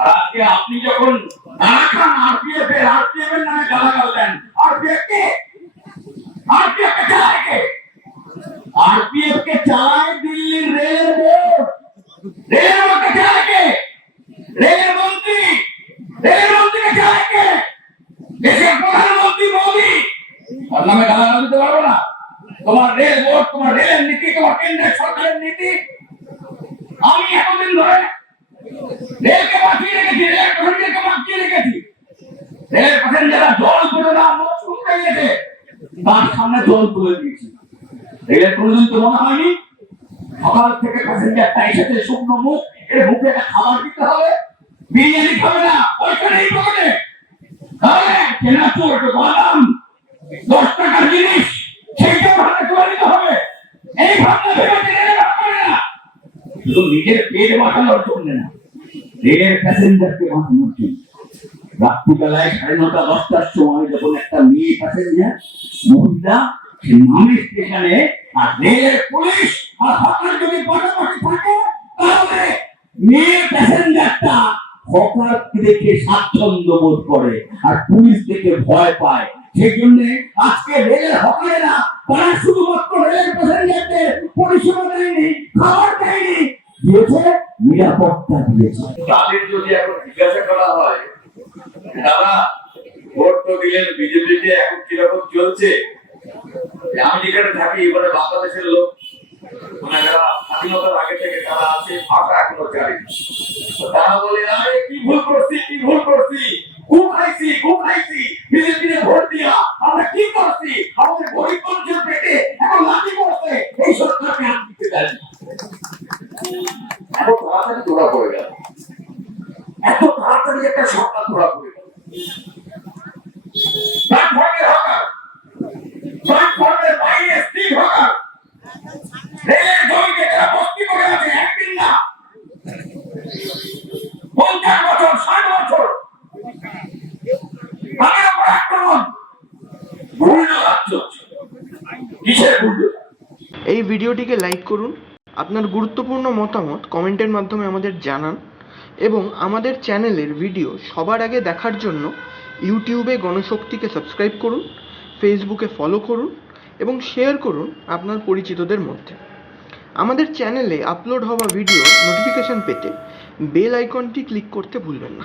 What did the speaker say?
আর আজকে আপনি যখন আরপিএফ এর নামে গালাগাল দেন, আরপিএফ কে চালায় কে? আরপিএফ কে চালায় দিল্লির রেলের বোর্ড। রেলের বোর্ডকে চালায় কে? রেলের মন্ত্রীকে চালায় কে? দেশের প্রধানমন্ত্রী মোদী। তার নামে গালাগাল দিতে পারবো না? তোমার রেল বোর্ড, তোমার রেলের নীতি, তোমার কেন্দ্রের সরকারের নীতি। আমি এতদিন ধরে রেলকে বাঁচিয়ে রেখেছি, রেলের প্যাসেঞ্জারকে বাঁচিয়ে রেখেছি। রেলের প্যাসেঞ্জাররা জল তুলে না মুখ শুকিয়ে গেছে, তার সামনে জল তুলে দিয়েছি। রেলের কোনোদিন তো মনে হয়নি সকাল থেকে প্যাসেঞ্জারটা এসেছে শুকনো মুখ, এর মুখে একটা খাবার দিতে হবে, বিরিয়ানি খাবে না, পয়সা নেই পকেটে, তাহলে চেনাচুর বাদাম 10 টাকার জিনিস সেইটা ভাড়া করে দিতে হবে। এই ভাবনা ভেবে রেলের করে না, শুধু নিজের পেট বাঁচানোর জন্য না, রেলের প্যাসেঞ্জারকে বাঁচানোর জন্য। রাত্রিবেলায় 9:30 10টার সময় যখন একটা মেয়ে প্যাসেঞ্জার মহিলা সে নামে স্টেশনে, আর রেলের পুলিশ আর হকার যদি পাশাপাশি থাকে, তাহলে মেয়ে প্যাসেঞ্জারটা হকার দেখে স্বাচ্ছন্দ্য বোধ করে আর পুলিশ দেখে ভয় পায়। সেই জন্য আজকে রেলের হকারেরা তারা শুধুমাত্র রেলের প্যাসেঞ্জারদের পরিষেবা দেয়নি, খাবার দেয়নি, দিয়েছে নিরাপত্তা দিয়েছে। তাদের যদি এখন জিজ্ঞাসা করা হয় দাদা ভোট তো দিলেন বিজেপিকে, এখন কিরকম চলছে? আমি যেখানে থাকি এবারে বাংলাদেশের লোক, মানে যারা স্বাধীনতার আগে থেকে তারা আছে, ভাষা এখনো জানে, তারা বলে আরে কি ভুল করছি, খুব খাইছি বিজেপিকে ভোট দিয়া আমরা কি করছি, আমাদের গরিব মানুষের পেটে এখন লাঠি পড়ছে, এই সরকারকে আমি দিতে জানি। এত তাড়াতাড়ি ধরা পড়ে গেল, এত তাড়াতাড়ি একটা সরকার ধরা পড়ে গেল। প্ল্যাটফর্মের হকার, প্ল্যাটফর্মের বাইরে স্ট্রিট হকার, রেলের জমিতে যারা বস্তি করে আছে, একদিন না 50 বছর 60 বছর তাদের উপর আক্রমণ, বুলডোজার চলছে। কিসের বুলডোজার? এই ভিডিওটিকে লাইক করুন, আপনার গুরুত্বপূর্ণ মতামত কমেন্টের মাধ্যমে আমাদের জানান এবং আমাদের চ্যানেলের ভিডিও সবার আগে দেখার জন্য ইউটিউবে গণশক্তিকে সাবস্ক্রাইব করুন, ফেসবুকে ফলো করুন এবং শেয়ার করুন আপনার পরিচিতদের মধ্যে। আমাদের চ্যানেলে আপলোড হওয়া ভিডিও নোটিফিকেশন পেতে বেল আইকনটি ক্লিক করতে ভুলবেন না।